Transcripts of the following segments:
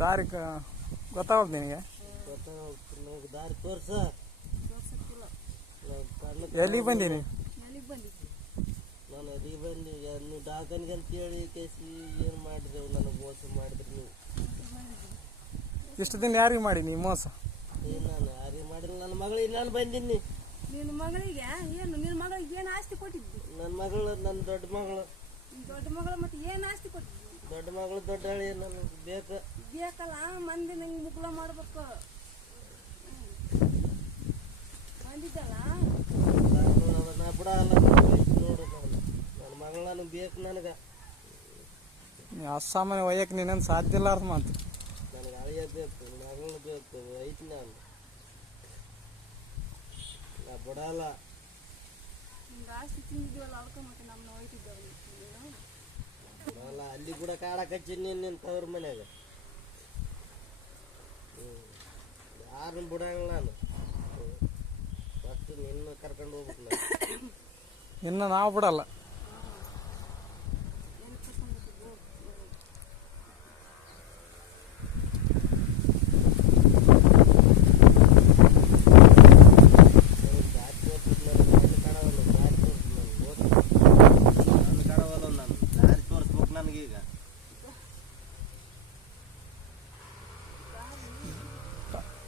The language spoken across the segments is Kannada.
ದಾರಿ ಗೊತ್ತಾಗಲ್ಲ ನಿನಗೆ? ದಾರಿ ತೋರ್ಸ. ಎಲ್ಲಿಗೆ ಬಂದೀನಿ? ನಾನು ಅಲ್ಲಿಗೆ ಬಂದು ನೀವು ಡಾಕನ್ಗೆ ಅಂತೇಳಿ ಕೇಸಿ ಏನು ಮಾಡಿದೆವು, ನನಗೆ ಮೋಸ ಮಾಡಿದ್ರಿ ನೀವು. ಇಷ್ಟು ದಿನ ಯಾರಿಗೆ ಮಾಡಿ ನೀ ಮೋಸ? ಏನು ನಾನು ಯಾರಿಗೆ ಮಾಡಿಲ್ಲ, ನನ್ನ ಮಗಳಿಗೆ ನಾನು ಬಂದೀನಿ. ನಿನ್ನ ಮಗಳಿಗೆ ಏನು, ನಿನ್ನ ಮಗಳಿಗೆ ಏನು ಆಸ್ತಿ ಕೊಟ್ಟಿದ್ದು? ನನ್ನ ಮಗಳು, ನನ್ನ ದೊಡ್ಡ ಮಗಳು. ದೊಡ್ಡ ಮಗಳು ಮತ್ತೆ ಏನು ಆಸ್ತಿ ಕೊಟ್ಟಿದ್ದು? ದೊಡ್ಡ ಮಗಳು ದೊಡ್ಡ ಹಳಿ ನನಗೆ ಬೇಕಲ್ಲ, ಮಂದಿ ನಂಗೆ ಮುಗ್ಲ ಮಾಡ್ಬೇಕು. ಬಂದಿದ್ದಲ್ಲ ನಾ ಬಿಡಲ್ಲ ನೋಡು. ನನ್ನ ಮಗಳು ನನಗೆ ಬೇಕು. ನನಗೆ ಅಸಾಮಾನ್ಯ ಒಯ್ಯಕ್ಕೆ ನೀನೇನು ಸಾಧ್ಯ ಇಲ್ಲ ಅರ್ಥ ಮಾತು. ನನಗೆ ಅಳಿಯ ಬೇಕು, ಮಗಳು ಬೇಕು, ಐತಿ ನಾನು. ನಾ ಬಿಡಲ್ಲ. ನಿಮ್ಗೆ ಆಸ್ತಿ ತಿಂದಿದ್ದೀವಲ್ಲ ಅಳ್ಕ ಮತ್ತೆ ನಮ್ಮನ್ನ ಹೋಯ್ತಿದ್ದೇವೆ. ಬಿಡಲ್ಲ. ಅಲ್ಲಿ ಕೂಡ ಕಾಡಕಚ್ಚಿ ನಿನ್ನ ತವ್ರ ಮನ್ಯಾಗ ಯಾರನ್ನು ಬಿಡಂಗಿಲ್ಲ ನಾನು. ಫಸ್ಟ್ ನಿನ್ನ ಕರ್ಕೊಂಡು ಹೋಗ್ಬೇಕು ನಾನು. ಇನ್ನು ನಾವು ಬಿಡಲ್ಲ.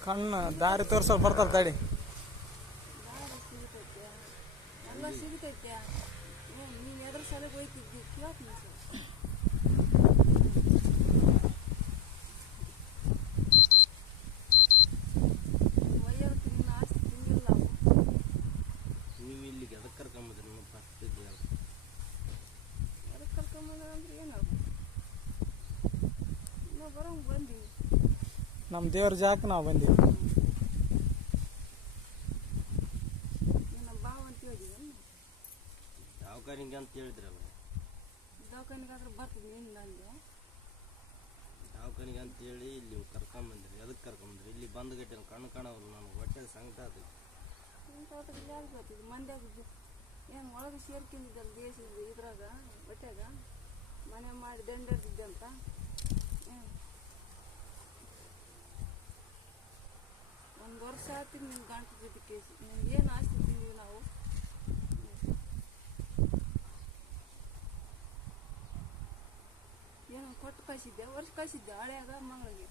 ಕಣ್ಣು ದಾರಿ ತೋರ್ಸೋರು ಬರ್ತಾರೆ ತಡಿ. ಎಲ್ಲ ಸಿಗ್ತೈತೆ. ನೀನು ಎದ್ರ ಸಲಕ್ಕೆ ಹೋಯ್ತಿದ್ದಿ ಕೇಳ್ತೀನಿ ಸರ್. ಒಯ್ಯೋದಕ್ಕೆ ನಿನ್ನ ಆಸ್ತಿ ತಿಂದಿಲ್ಲ. ನೀವು ಇಲ್ಲಿಗೆ ಅದಕ್ಕೆ ಕರ್ಕೊಂಬಂದ್ರಿ? ನಿಮ್ಮ ಫಸ್ಟ್ ಎದಕ್ಕೆ ಕರ್ಕೊಂಬಂದ್ರೆ ಏನು ನಾವು ಬರೋಂಗೆ ಬಂದೀವಿ. ನಮ್ಮ ದೇವ್ರ ಜಾಗಕ್ಕೆ ನಾವು ಬಂದೀವಿ. ನಮ್ಮ ಬಾವ ಅಂತ ಹೇಳಿದ್ವಿ. ದವಾಖಾನಿಗೆ ಅಂತ ಹೇಳಿದ್ರಲ್ಲ. ದವಾಖಾನಿಗಾದ್ರೆ ಬರ್ತಿದ್ವಿ. ನಿನ್ನ ನಂದು ದವಾಖಾನಿಗೆ ಅಂತ ಹೇಳಿ ಇಲ್ಲಿ ಕರ್ಕೊಂಬಂದ್ರಿ. ಅದಕ್ಕೆ ಕರ್ಕೊಂಬಂದ್ರಿ? ಇಲ್ಲಿ ಬಂದು ಗಟ್ಟೆ ಕಣ್ಣು ಕಾಣೋರು ನನಗೆ ಹೊಟ್ಟೆ ಸಂಕಟ ಆಗ್ತೈತಿ. ತೋಟದಲ್ಲಿ ಯಾಕೆ ಬರ್ತಿದ್ವಿ? ಮಂದ್ಯಾಗ ಏನು ಒಳಗೆ ಸೇರ್ಕೊಂಡಿದ್ದಲ್ಲ ದೇಶದ ಇದ್ರಾಗ ಹೊಟ್ಟೆಗ ಮನೆ ಮಾಡಿ ದಂಡಿದ್ದೆ ಅಂತ. ಒಂದು ವರ್ಷ ಆಯ್ತು ನಿನ್ನ ಗಂಟು ಜೊತೆ ಕೇಸಿ. ನಿಮ್ಗೆ ಏನು ಆಸ್ತಿ ತಿಂದೀವಿ ನಾವು. ಏನು ಕೊಟ್ಟು ಕಳಿಸಿದ್ದೆ, ವರ್ಷ ಕಳಿಸಿದ್ದೆ ಹಳೆಯಾಗ ಮಗಳಿಗೆ.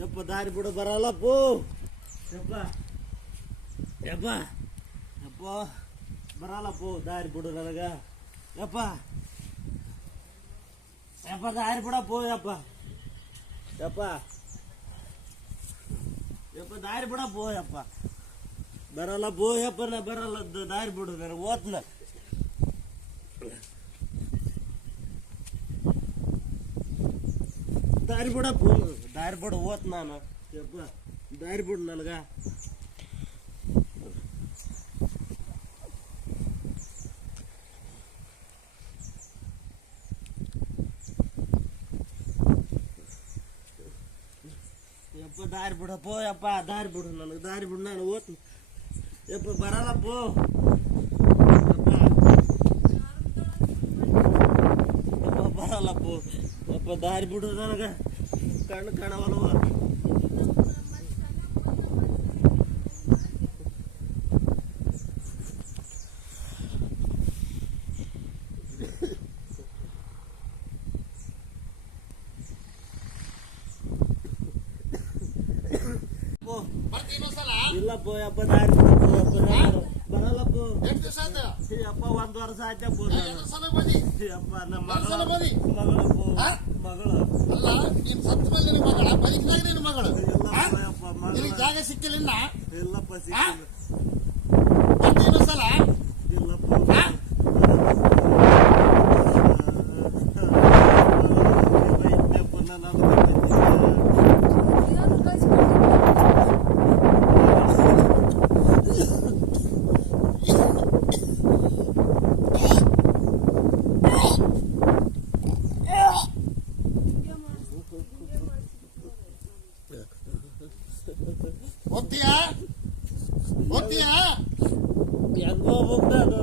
ಯಪ್ಪ ದಾರಿ ಬಿಡು ಬರಲ್ಲಪ್ಪು. ಯಪ್ಪ ಯಪ್ಪ ಯಪ್ಪ ಬರಲ್ಲಪ್ಪು, ದಾರಿ ಬಿಡು ನನಗ. ಯಪ್ಪ ಯಪ್ಪ ದಾರಿ ಬಿಡಪ್ಪು. ಯಪ್ಪ ಯಪ್ಪ ಯಪ್ಪ ದಾರಿ ಬಿಡಪ್ಪು. ಯಪ್ಪ ಬರಲ್ಲಪ್ಪು. ಯಪ್ಪ ನಾ ಬರಲ್ಲ, ದಾರಿ ಬಿಡು ನನಗೆ. ಓದ್ನ ದಾರಿ ಬಿಡಪ್ಪು. ದಾರಿ ಬಿಡು, ಓತ್ ನಾನು. ಯಪ್ಪ ದಾರಿ ಬಿಡು ನನಗ. ಯಪ್ಪ ದಾರಿ ಬಿಡಪ್ಪು. ಯಪ್ಪ ದಾರಿ ಬಿಡು ನನಗೆ, ದಾರಿ ಬಿಡು, ನಾನು ಓತ್. ಯಪ್ಪ ಬರಲ್ಲಪ್ಪು. ಯಪ್ಪ ಬರಲ್ಲಪ್ಪು. ಯಪ್ಪ ದಾರಿ ಬಿಡು ನನಗೆ, ಕಣ್ಣು ಕಾಣವಲ್ವ. ಇಲ್ಲಪ್ಪ ಯಪ್ಪ ದಾರಿ ಬಿಡಪ್ಪ ಯಪ್ಪ ನಾನು ಬರಲ್ಲಪ್ಪ ಎಷ್ಟು ದಿವಸ ಆಯ್ತು ಯಪ್ಪ 1 ವರ್ಷ ಆಯ್ತಪ್ಪ ಎಷ್ಟು ಸಲ ಬಂದಿ ಯಪ್ಪ ನಮ್ಮ ಎಷ್ಟು ಸಲ ಬಂದಿ ಮಗಳಪ್ಪ ಹಾ? ಮಗಳು ಅಲ್ಲ ನೀನ್ ಸತ್ತ ಮೇಲೆ ನಿನ್ನ ಮಗಳ ಬದುಕಿದಾಗ ನಿನ್ನ ಮಗಳು ಹಾ? ಇಲ್ಲಪ್ಪ ಯಪ್ಪ ನಿನಗೆ ಮಗಳ ಜಾಗ ಸಿಕ್ಕಿಲ್ಲ ಇನ್ನ ಇಲ್ಲಪ್ಪ ಸಿಕ್ಕಿಲ್ಲ ಮತ್ತೆ ಇನ್ನೊಂದು ಸಲ ಇಲ್ಲಪ್ಪ ಹಾ? ಇದ್ದಪ್ಪ ನಾನು ಏನು ಕಳ್ಸ್ಕೊಡ್ತೀನಿ ಓದ್ತೀಯಾ ಓದ್ತೀಯಾ ಹೆಂಗೋ ಹೋಗ್ತಾನು